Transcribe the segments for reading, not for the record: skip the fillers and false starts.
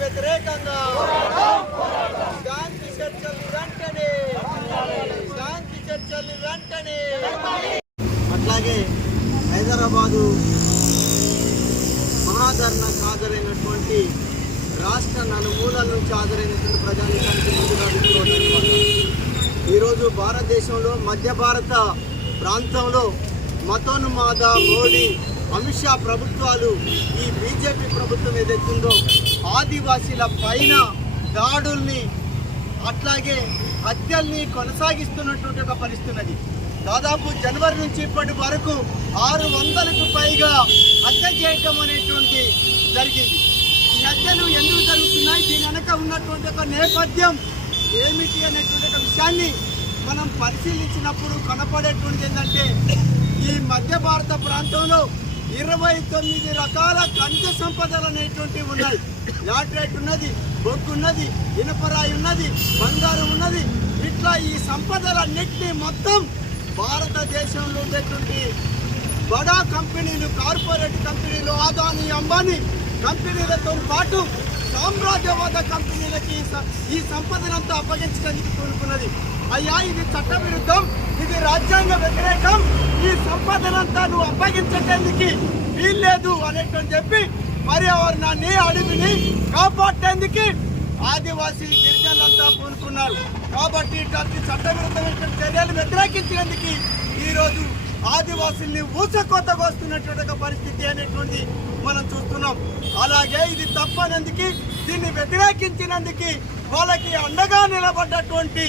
వ్యతిరేకంగా శాంతి చర్చలు వెంటనే, శాంతి చర్చలు వెంటనే. అట్లాగే హైదరాబాదు మహాధర్నాకు హాజరైనటువంటి రాష్ట్ర నలుమూలల నుంచి హాజరైనటువంటి ప్రజానీకానికి ముందుగా ఈరోజు భారతదేశంలో మధ్య భారత ప్రాంతంలో మతోన్మాద మోడీ అమిత్ షా ప్రభుత్వాలు ఈ బీజేపీ ప్రభుత్వం ఏదైతుందో ఆదివాసీల పైన దాడుల్ని అట్లాగే హత్యల్ని కొనసాగిస్తున్నటువంటి ఒక పరిస్థితి. దాదాపు జనవరి నుంచి ఇప్పటి వరకు 600కు పైగా హత్య చేయటం అనేటువంటి జరిగింది. ఈ హత్యలు ఎందుకు జరుగుతున్నాయి, దీని వెనక ఉన్నటువంటి ఒక నేపథ్యం ఏమిటి అనేటువంటి ఒక విషయాన్ని మనం పరిశీలించినప్పుడు కనపడేటువంటి ఏంటంటే, ఈ మధ్య భారత ప్రాంతంలో 29 రకాల ఖనిజ సంపదలు అనేటువంటివి ఉన్నాయి. లాటరైట్ ఉన్నది, బొగ్గు ఉన్నది, ఇనపరాయి ఉన్నది, బంగారం ఉన్నది. ఇట్లా ఈ సంపదలన్నింటినీ మొత్తం భారతదేశంలో ఉండేటువంటి బడా కంపెనీలు, కార్పొరేట్ కంపెనీలు, అదానీ అంబానీ కంపెనీలతో పాటు సామ్రాజ్యవాద కంపెనీలకి ఈ సంపదనంతా అప్పగించడానికి కోరుకున్నది. అయ్యా, ఇది చట్టవిరుద్ధం, ఇది రాజ్యాంగ వ్యతిరేకం, ఈ సంపదనంతా నువ్వు అప్పగించడానికి వీల్లేదు అనేటువంటి చెప్పి పర్యావరణాన్ని, అడవిని కాపాడేందుకు ఆదివాసీ గిరిజనులంతా పూనుకున్నారు. కాబట్టి ఇట్లాంటి చట్టవిరుద్ధమైన చర్యలు వ్యతిరేకించినందుకు ఈరోజు ఆదివాసుల్ని ఊచకోతకు వస్తున్నటువంటి ఒక పరిస్థితి అనేటువంటి మనం చూస్తున్నాం. అలాగే ఇది తప్పనందుకు, దీన్ని వ్యతిరేకించినందుకు వాళ్ళకి అండగా నిలబడ్డటువంటి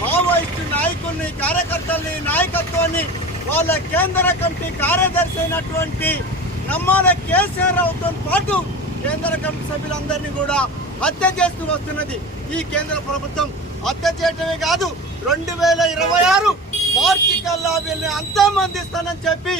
మావోయిస్టు నాయకుల్ని, కార్యకర్తల్ని, నాయకత్వాన్ని, వాళ్ళ కేంద్ర కమిటీ కార్యదర్శి అయినటువంటి నమ్మాల కేసీఆర్తో పాటు కేంద్ర కమిటీ సభ్యులందరినీ కూడా హత్య చేస్తూ వస్తున్నది. ఈ కేంద్ర ప్రభుత్వం హత్య చేయటమే కాదు, 2026 మార్చి కల్లా వీళ్ళని అంతమందిస్తానని చెప్పి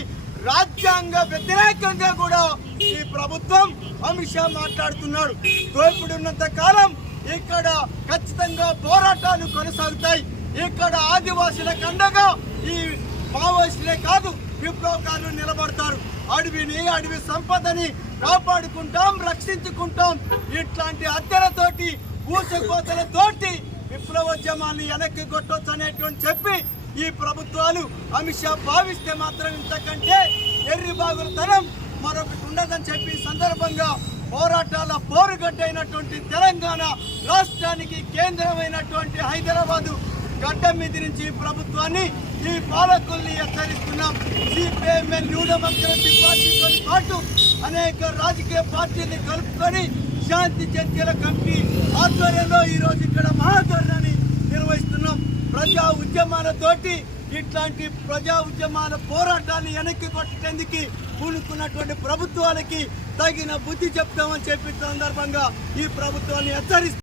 రాజ్యాంగ వ్యతిరేకంగా కూడా ఈ ప్రభుత్వం అమిత్ షా మాట్లాడుతున్నాడు. దోపిడీ ఉన్నంత కాలం ఇక్కడ ఖచ్చితంగా పోరాటాలు కొనసాగుతాయి. ఇక్కడ ఆదివాసులకు అండగా ఈ మావోయిస్టులే కాదు, విప్లవకారులు నిలబడతారు. అడవిని, అడవి సంపదని కాపాడుకుంటాం, రక్షించుకుంటాం. ఇట్లాంటి హత్యలతోటి, ఊచకోతలతోటి విప్లవోద్యమాన్ని వెనక్కి కొట్టొచ్చు అనేటువంటి చెప్పి ఈ ప్రభుత్వాలు అమిత్ షా భావిస్తే మాత్రం ఇంతకంటే ఎర్రిబాగులతనం మరొకటి ఉండదని చెప్పి సందర్భంగా పోరాటాల పోరుగడ్డైనటువంటి తెలంగాణ రాష్ట్రానికి కేంద్రమైనటువంటి హైదరాబాదు గడ్డ మీద నుంచి ప్రభుత్వాన్ని, ఈ పాలకుల్ని హెచ్చరిస్తున్నాం. సిపిఎంఎల్ న్యూ డెమోక్రసీ పార్టీతో పాటు అనేక రాజకీయ పార్టీని కలుపుకొని శాంతి చర్చల కమిటీ ఆధ్వర్యంలో ఈరోజు ఇక్కడ మహాధర్నాన్ని నిర్వహిస్తున్నాం. ప్రజా ఉద్యమాలతోటి ఇట్లాంటి ప్రజా ఉద్యమాల పోరాటాన్ని వెనక్కి కొట్టేందుకు పూనుకున్నటువంటి ప్రభుత్వాలకి తగిన బుద్ధి చెప్తామని చెప్పి సందర్భంగా ఈ ప్రభుత్వాన్ని హెచ్చరిస్తాం.